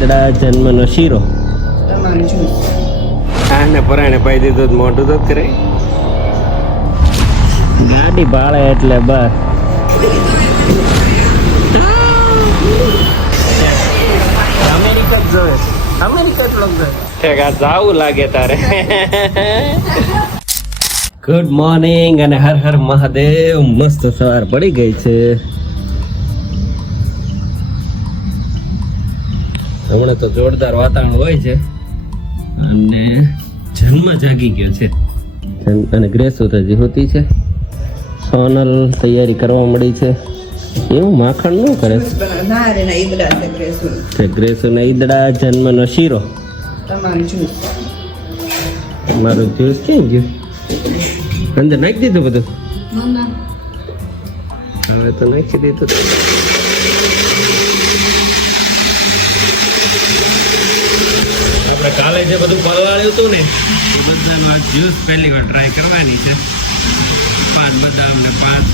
ઈદડા જન્મનો શીરો. આને પરાણે પાઈ દીધું મોટું તો કરે ગાડી ભાડે એટલે બસ. અમેરિકા જોવે અમેરિકા જ જોવે. જાવું લાગે તારે. ગુડ મોર્નિંગ અને હર હર મહાદેવ. મસ્ત સવાર પડી ગઈ છે. હમણાં તો જોરદાર વાતાવરણ હોય છે. અને જન્મ જાગી ગયો છે. અને ગ્રેસ તો હજી હોતી છે. સોનલ તૈયારી કરવા મળી છે. એવું માખણ ન કરે. છે ગ્રેસુલ છે ને ઈદડા જન્મનો શીરો. મારું જ્યુસ ક્યાં ગયું? અંદર નાખી દીધું બધું? હવે તો નાખી દીધું. આપણે કાલે જે બધું પલવાળ્યું હતું ને, એ બધાનું આ જ્યુસ પહેલી વાર ટ્રાય કરવાની છે. પાંચ બદામ ને પાંચ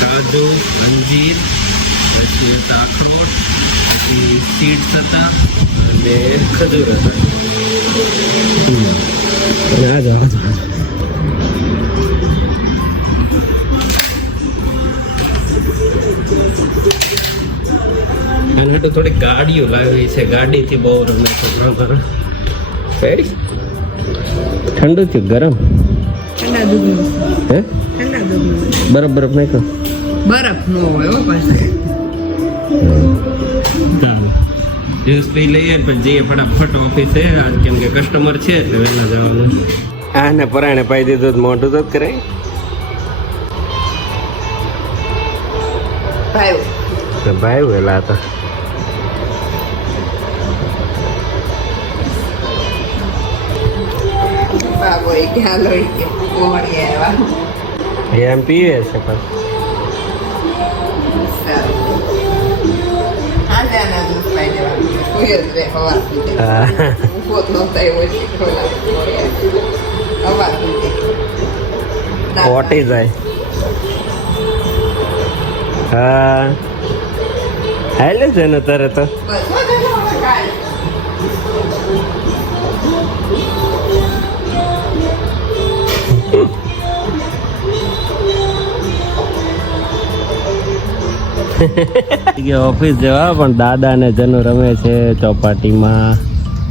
કાજુ, અંજીર, પછી હતા અખરોટ પછી સીડ્સ હતા, અને ખજૂર હતા. અને હાટુ થોડી ગાડીઓ લાવી છે. ગાડીથી બહુ રમે છે. ઘણા ઠંડુ થયું ગરમ? ઠંડા દૂધનું હે? ઠંડા દૂધનું બરફ બરફ નાખ્યો? બરફ નો હોય હો પાસે જ્યુસ પી લઈએ પણ જઈએ ફટાફટ ઓફિસે આજ કેમ કે કસ્ટમર છે એટલે વહેલા જવાનું. આને પરાણે પાઈ દીધું તો મોટું તો જ કરે ભાઈ. તો ભાઈ વહેલા હતા. બાબો એ ક્યાં લઈ ગયો કોહળી આવ્યા એમ પીવે છે પણ. ખોટી જાય. હા. હાલે છે ને તારે તો ઓફિસ જવા, પણ દાદા ને જનુ રમે છે ચોપાટીમાં.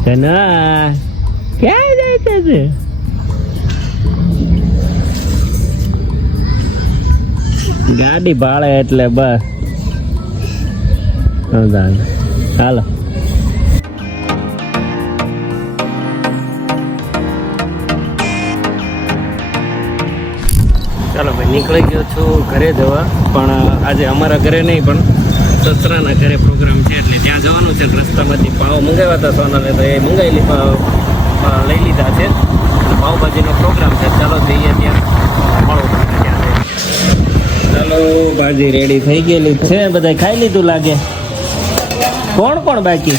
જનુ ક્યાં જાય છે ગાડી ભાડે એટલે બસ. હાલો ચાલો ભાઈ નીકળી ગયો છું ઘરે જવા. પણ આજે અમારા ઘરે નહીં પણ સસરાના ઘરે પ્રોગ્રામ છે એટલે ત્યાં જવાનું છે. રસ્તામાંથી પાવ મંગાવ્યા હતા સોનાને તો એ મંગાવી લી- પાવ પાવ લઈ લીધા છે. પાવભાજીનો પ્રોગ્રામ છે. ચાલો જઈએ ત્યાં. મળો. ચાલો ભાજી રેડી થઈ ગયેલી છે. બધા ખાઈ લીધું લાગે? કોણ કોણ બાકી?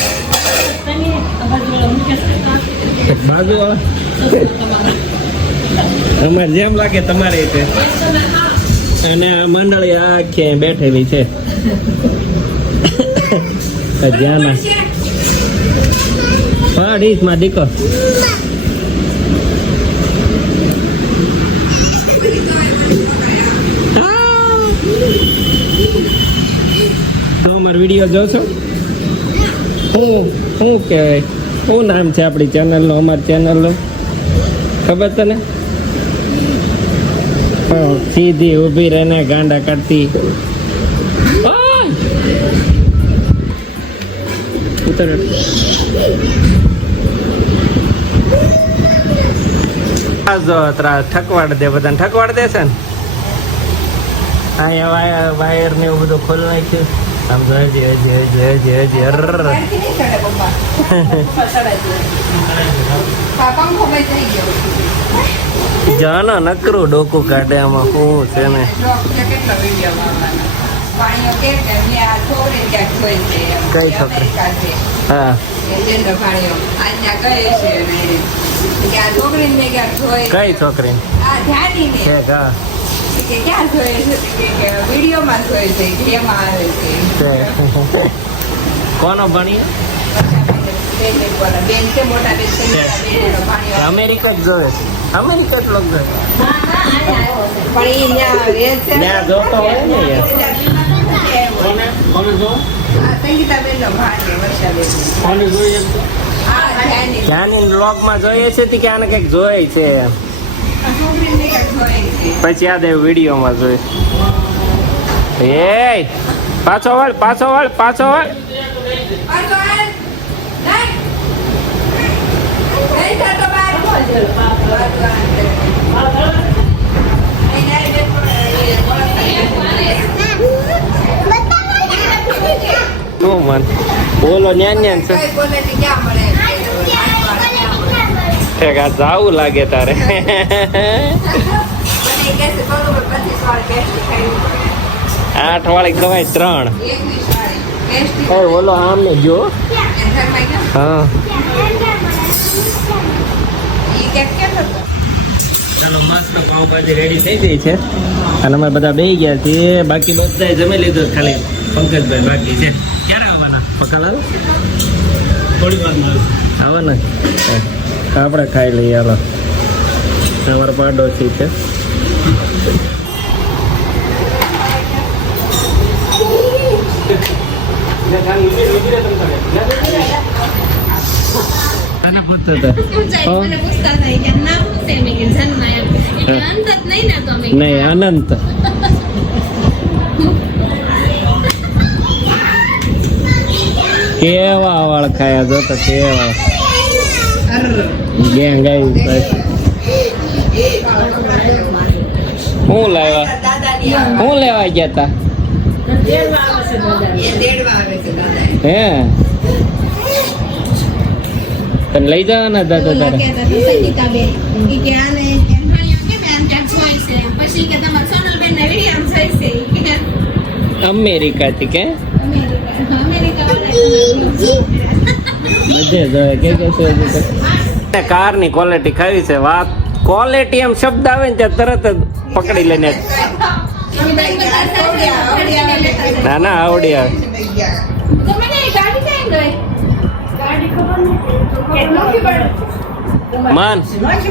બાજુ અમારે જેમ લાગે તમારે છે અને આ મંડળી આખી બેઠેલી છે. જ્યાં પાડીશમાં દીકો. વીડિયો જોશો? શું શું કહેવાય? શું નામ છે આપણી ચેનલનું અમારી ચેનલનું ખબર તને? હા, સીધી ઊભી રહીને ગાંડા કાઢતી! ઉતર. ઠકવાડ દે બધાને. ઠકવાડ દેશે ને? અહીંયા વાયર વાયર ને એવું બધું ખોલી નાખ્યું આમ જો હજી હજી હજી હજી હજી અરર ક્યાંથી નહીં ચડે પપ્પા? પપ્પા ચડે છે. પાપા પંખો બંધ થઈ ગયો જાનો નકરું ડોકું કાઢે આમાં શું છે ને. કઈ છોકરી? હા કઈ છોકરી કા ક્યાં જોઈએ છે? કે વિડીયોમાં જોઈ છે કે એમાં આવે છે? કોનો એનો અમેરિકા જ જોવે છે. અમેરિકા જ લોક પણ એ ત્યાં જોતો હોય ને યાર. ધ્યાની. બ્લોગમાં જોઈએ છે કે આને કંઈક જોઈએ છે આ પછી યાદ આવ્યું વિડીયોમાં જોઈ એ પાછો વળ પાછો વળ પાછો વળ. શું મન? બોલો ન્યાન ન્યાન છે કઈ બોલે તે ક્યાં મળે ઠેક આ જાવું લાગે તારે. આઠ વાળી ખવાય ત્રણ. એ બોલો આમને જો. એ હા? ચાલો મસ્ત રેડી થઈ ગઈ છે. અને અમે બધા બેસી ગયા છીએ બાકી બધાએ જમી લીધું ખાલી પંકજભાઈ બાકી છે. ક્યારે આવવાના? પકાલ થોડી વારમાં આવવાના હા. આપણે ખાઈ લઈએ હાલો. તમારો પાડોશી છે નહીં અનંત. કેવા વાળ ખાયા જો કેવા? ગેંગ આવી હું લાવ્યા હું લેવા ગયા તા? હે? તને લઈ જવાના દાદા તારે? અમેરિકા. થી કે છે પછી કે કે કારની ક્વોલિટી ખાવી છે, વાત ક્વોલિટી એમ શબ્દ આવે ને ત્યાં તરત જ પકડી લઈને ના. ના આવડી આવે મને,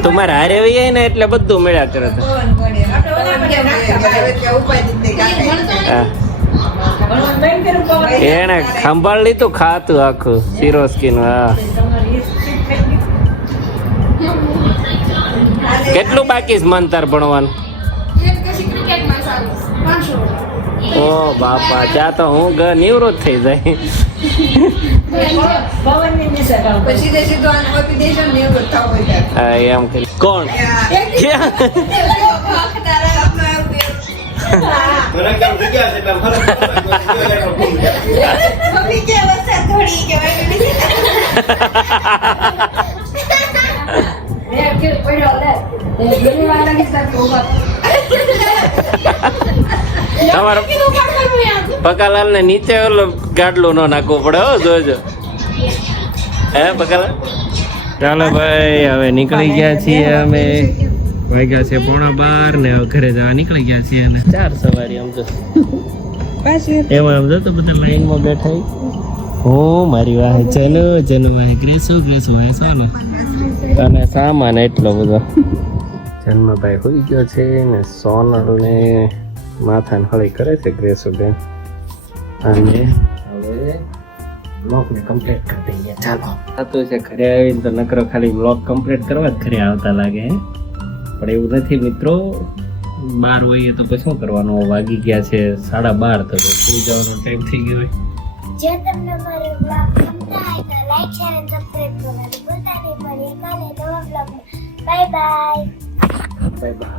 તમારે હારે આવી ને એટલે બધું મળ્યા કરે. એને સંભાળ લીધું, ખાતું આખું સિરોસ્કીનું હા. કેટલું બાકી છે મન તાર ભણવાનું ઓ બાપા ત્યાં તો હું ગ નિવૃત્ત થઈ જાય. એમ તે સીધો આને આપી દેજો ને નિવૃત્ત થાવ હોય ત્યારે. હા, એમ કરી કોણ ક્યાં? મમ્મી કે વરસાદ થોડી કે વાયડી તમારે પકાલાલ ને નીચે ઓલો ગાડલો ન નાખવું પડે હો જોજો. હે પકાલાલ? ચાલો ભાઈ હવે નીકળી ગયા છીએ અમે. વાગ્યા છે પોણા બાર ને ઘરે જવા નીકળી ગયા છીએ અને ચાર સવારી આમ તો. એમાં આમ તો બધા લાઈનમાં બેઠા. હું મારી વાહે જનુ જનુ વાહે ગ્રેસો ગ્રેસો વાહે સોનો અને સામાન એટલો બધો. જન્મભાઈ હોઈ ગયો છે ને સોનલ ને માથાને હળી કરે છે ગ્રેસુબેન અને હવે બ્લોકને કમ્પ્લીટ કરી દઈએ. ચાલો. થતું છે ઘરે આવીને તો નકરો ખાલી બ્લોક કમ્પ્લીટ કરવા જ ઘરે આવતા લાગે પણ એવું નથી મિત્રો બાર હોઈએ તો પછી શું કરવાનું? વાગી ગયા છે સાડા બાર તો સુઈ જવાનો ટાઈમ થઈ ગયો હોય જો તમને મારો બ્લોગ ગમતા હોય તો લાઈક શેર અને સબસ્ક્રાઇબ કરવાનું ભૂલતા નહીં મળીએ કાલે નવા બ્લોગમાં બાય બાય Bye bye.